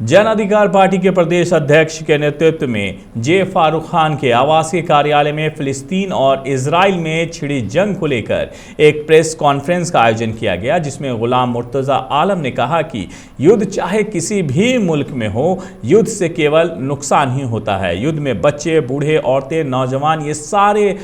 जन अधिकार पार्टी के प्रदेश अध्यक्ष के नेतृत्व में जे फारूक खान के आवासीय कार्यालय में फिलिस्तीन और इजराइल में छिड़ी जंग को लेकर एक प्रेस कॉन्फ्रेंस का आयोजन किया गया, जिसमें गुलाम मुर्तजा आलम ने कहा कि युद्ध चाहे किसी भी मुल्क में हो, युद्ध से केवल नुकसान ही होता है। युद्ध में बच्चे, बूढ़े, औरतें, नौजवान, ये सारे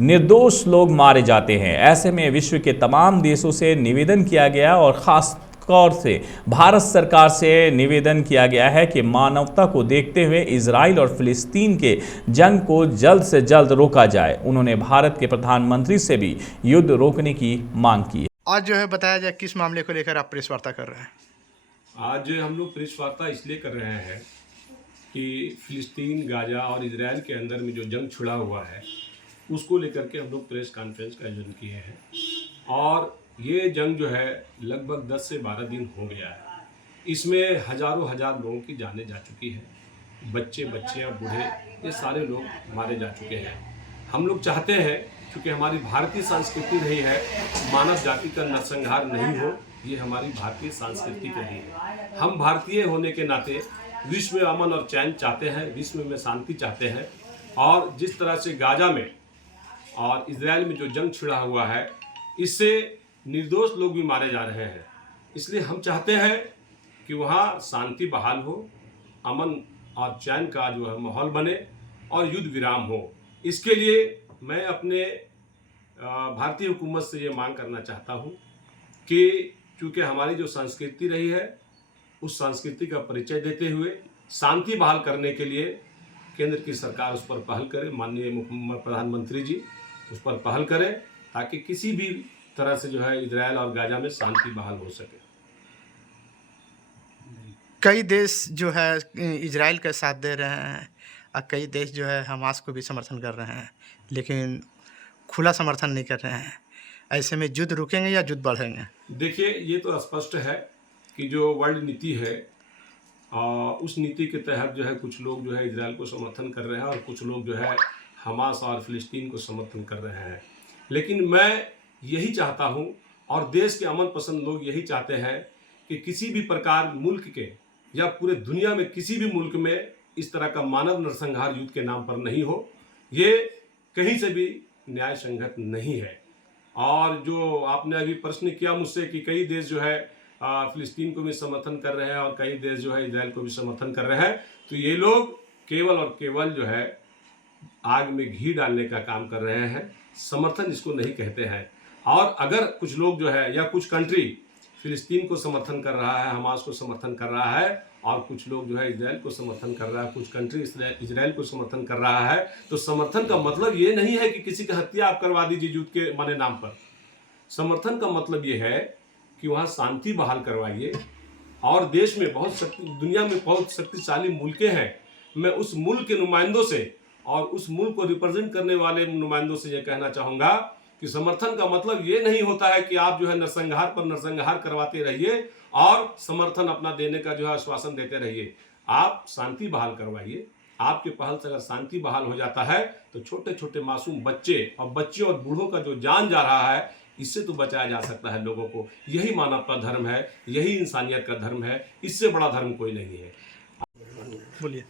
निर्दोष लोग मारे जाते हैं। ऐसे में विश्व के तमाम देशों से निवेदन किया गया और खास तौर से भारत सरकार से निवेदन किया गया है कि मानवता को देखते हुए इजराइल और फिलिस्तीन के जंग को जल्द से जल्द रोका जाए। उन्होंने भारत के प्रधानमंत्री से भी युद्ध रोकने की मांग की है। आज जो है बताया जाए किस मामले को लेकर आप प्रेस वार्ता कर रहे हैं? आज हम लोग प्रेस वार्ता इसलिए कर रहे हैं कि फिलिस्तीन, गाजा और इजराइल के अंदर में जो जंग छिड़ा हुआ है उसको लेकर के हम लोग प्रेस कॉन्फ्रेंस का आयोजन किए हैं। और ये जंग जो है लगभग 10 से 12 दिन हो गया है। इसमें हज़ारों लोगों की जानें जा चुकी है। बच्चे, बच्चियां, बूढ़े, ये सारे लोग मारे जा चुके हैं। हम लोग चाहते हैं, क्योंकि हमारी भारतीय संस्कृति रही है मानव जाति का नरसंहार नहीं हो, ये हमारी भारतीय संस्कृति रही है। हम भारतीय होने के नाते विश्व में अमन और चैन चाहते हैं, विश्व में शांति चाहते हैं। और जिस तरह से गाजा में और इजराइल में जो जंग छिड़ा हुआ है, इससे निर्दोष लोग भी मारे जा रहे हैं। इसलिए हम चाहते हैं कि वहाँ शांति बहाल हो, अमन और चैन का जो है माहौल बने और युद्ध विराम हो। इसके लिए मैं अपने भारतीय हुकूमत से ये मांग करना चाहता हूँ कि चूँकि हमारी जो संस्कृति रही है उस संस्कृति का परिचय देते हुए शांति बहाल करने के लिए केंद्र की सरकार उस पर पहल करे, माननीय प्रधानमंत्री जी उस पर पहल करें, ताकि किसी भी तरह से जो है इजराइल और गाजा में शांति बहाल हो सके। कई देश जो है इजराइल का साथ दे रहे हैं और कई देश जो है हमास को भी समर्थन कर रहे हैं, लेकिन खुला समर्थन नहीं कर रहे हैं। ऐसे में युद्ध रुकेंगे या युद्ध बढ़ेंगे? देखिए, ये तो स्पष्ट है कि जो वर्ल्ड नीति है उस नीति के तहत जो है कुछ लोग जो है इजराइल को समर्थन कर रहे हैं और कुछ लोग जो है हमास और फिलिस्तीन को समर्थन कर रहे हैं। लेकिन मैं यही चाहता हूं और देश के अमन पसंद लोग यही चाहते हैं कि किसी भी प्रकार मुल्क के या पूरे दुनिया में किसी भी मुल्क में इस तरह का मानव नरसंहार युद्ध के नाम पर नहीं हो। ये कहीं से भी न्याय संगत नहीं है। और जो आपने अभी प्रश्न किया मुझसे कि कई देश जो है फिलिस्तीन को भी समर्थन कर रहे हैं और कई देश जो है इजराइल को भी समर्थन कर रहे हैं, तो ये लोग केवल और केवल जो है आग में घी डालने का काम कर रहे हैं। समर्थन इसको नहीं कहते हैं। और अगर कुछ लोग जो है या कुछ कंट्री फिलिस्तीन को समर्थन कर रहा है, हमास को समर्थन कर रहा है और कुछ लोग जो है इजराइल को समर्थन कर रहा है, कुछ कंट्री इजराइल को समर्थन कर रहा है, तो समर्थन का मतलब ये नहीं है कि किसी की हत्या आप करवा दीजिए युद्ध के माने नाम पर। समर्थन का मतलब ये है कि वहाँ शांति बहाल करवाइए। और देश में दुनिया में बहुत शक्तिशाली मुल्कें हैं। मैं उस मुल्क के नुमाइंदों से और उस मुल्क को रिप्रेजेंट करने वाले नुमाइंदों से यह कहना चाहूँगा कि समर्थन का मतलब ये नहीं होता है कि आप जो है नरसंहार पर नरसंहार करवाते रहिए और समर्थन अपना देने का जो है आश्वासन देते रहिए। आप शांति बहाल करवाइए। आपके पहल से अगर शांति बहाल हो जाता है तो छोटे छोटे मासूम बच्चे और बूढ़ों का जो जान जा रहा है, इससे तो बचाया जा सकता है लोगों को। यही मानवता धर्म है, यही इंसानियत का धर्म है। इससे बड़ा धर्म कोई नहीं है। बोलिए।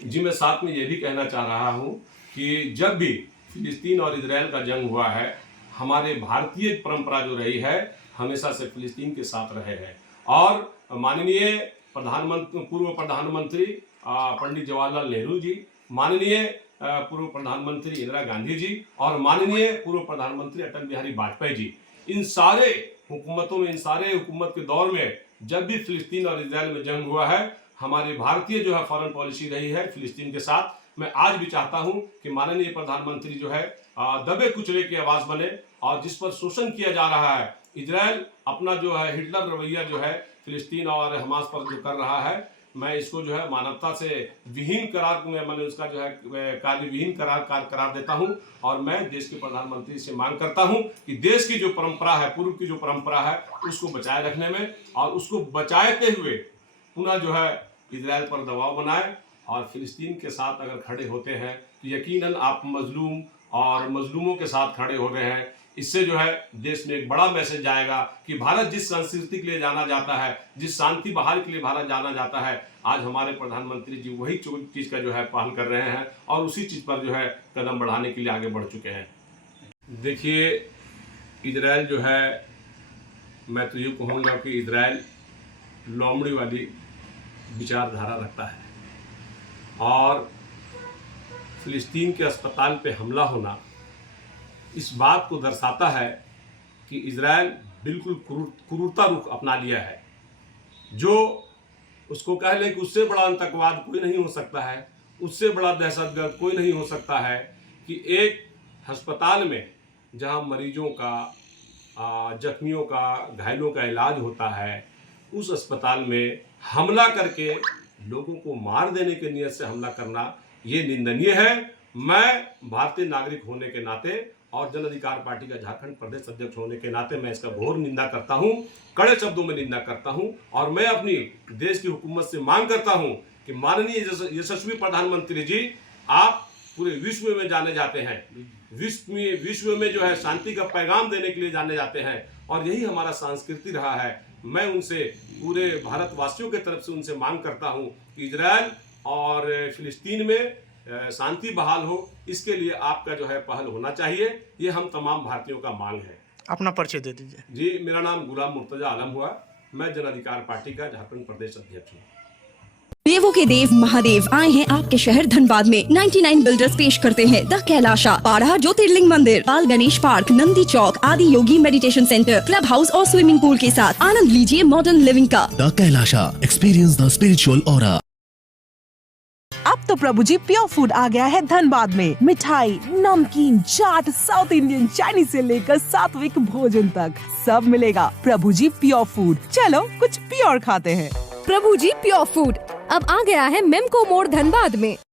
जी, मैं साथ में ये भी कहना चाह रहा हूँ कि जब भी फिलिस्तीन और इजराइल का जंग हुआ है, हमारे भारतीय परंपरा जो रही है हमेशा से फिलिस्तीन के साथ रहे हैं। और माननीय पूर्व प्रधानमंत्री पंडित जवाहरलाल नेहरू जी, माननीय पूर्व प्रधानमंत्री इंदिरा गांधी जी और माननीय पूर्व प्रधानमंत्री अटल बिहारी वाजपेयी जी, इन सारे हुकूमतों में, इन सारे हुकूमत के दौर में जब भी फिलिस्तीन और इजराइल में जंग हुआ है, हमारी भारतीय जो है फॉरेन पॉलिसी रही है फिलिस्तीन के साथ। मैं आज भी चाहता हूं कि माननीय प्रधानमंत्री जो है दबे कुचले की आवाज बने और जिस पर शोषण किया जा रहा है, इजराइल अपना जो है हिटलर रवैया जो है फिलिस्तीन और हमास पर जो कर रहा है, मैं इसको जो है मानवता से विहीन करार, मैंने उसका जो है कार्य विहीन करार देता हूं। और मैं देश के प्रधानमंत्री से मांग करता हूं कि देश की जो परंपरा है, पूर्व की जो परंपरा है, उसको बचाए रखने में और उसको बचाते हुए पुनः जो है इजराइल पर दबाव बनाए और फिलिस्तीन के साथ अगर खड़े होते हैं तो यकीनन आप मजलूम और मजलूमों के साथ खड़े हो रहे हैं। इससे जो है देश में एक बड़ा मैसेज जाएगा कि भारत जिस संस्कृति के लिए जाना जाता है, जिस शांति बहाल के लिए भारत जाना जाता है, आज हमारे प्रधानमंत्री जी वही चीज़ का जो है पहल कर रहे हैं और उसी चीज़ पर जो है कदम बढ़ाने के लिए आगे बढ़ चुके हैं। देखिए, इजराइल जो है, मैं तो ये कहूँगा कि इजराइल लोमड़ी वाली विचारधारा रखता है और फिलिस्तीन के अस्पताल पे हमला होना इस बात को दर्शाता है कि इजराइल बिल्कुल क्रूरता रुख अपना लिया है। जो उसको कह लें कि उससे बड़ा आतंकवाद कोई नहीं हो सकता है, उससे बड़ा दहशतगर्द कोई नहीं हो सकता है कि एक अस्पताल में जहां मरीजों का, जख्मियों का, घायलों का इलाज होता है, उस अस्पताल में हमला करके लोगों को मार देने के नियत से हमला करना ये निंदनीय है। मैं भारतीय नागरिक होने के नाते और जन अधिकार पार्टी का झारखंड प्रदेश अध्यक्ष होने के नाते मैं इसका घोर निंदा करता हूं, कड़े शब्दों में निंदा करता हूं और मैं अपनी देश की हुकूमत से मांग करता हूं कि माननीय यशस्वी प्रधानमंत्री जी, आप पूरे विश्व में जाने जाते हैं, विश्व में जो है शांति का पैगाम देने के लिए जाने जाते हैं और यही हमारा संस्कृति रहा है। मैं उनसे, पूरे भारतवासियों के तरफ से उनसे मांग करता हूं कि इजराइल और फिलिस्तीन में शांति बहाल हो, इसके लिए आपका जो है पहल होना चाहिए। ये हम तमाम भारतीयों का मांग है। अपना परिचय दे दीजिए। जी, मेरा नाम गुलाम मुर्तजा आलम हुआ, मैं जन अधिकार पार्टी का झारखंड प्रदेश अध्यक्ष हूँ। देवों के देव महादेव आए हैं आपके शहर धनबाद में। 99 बिल्डर्स पेश करते हैं द कैलाशा, पारा ज्योतिर्लिंग मंदिर, बाल गणेश पार्क, नंदी चौक, आदि योगी मेडिटेशन सेंटर, क्लब हाउस और स्विमिंग पूल के साथ आनंद लीजिए मॉडर्न लिविंग का। The Kailasa, experience the spiritual aura. अब तो प्रभु जी प्योर फूड आ गया है धनबाद में। मिठाई, नमकीन, चाट, साउथ इंडियन, चाइनीज से लेकर सात्विक भोजन तक सब मिलेगा। प्रभु जी प्योर फूड, चलो कुछ प्योर खाते हैं। प्रभु जी प्योर फूड अब आ गया है मेमको मोड़ धनबाद में।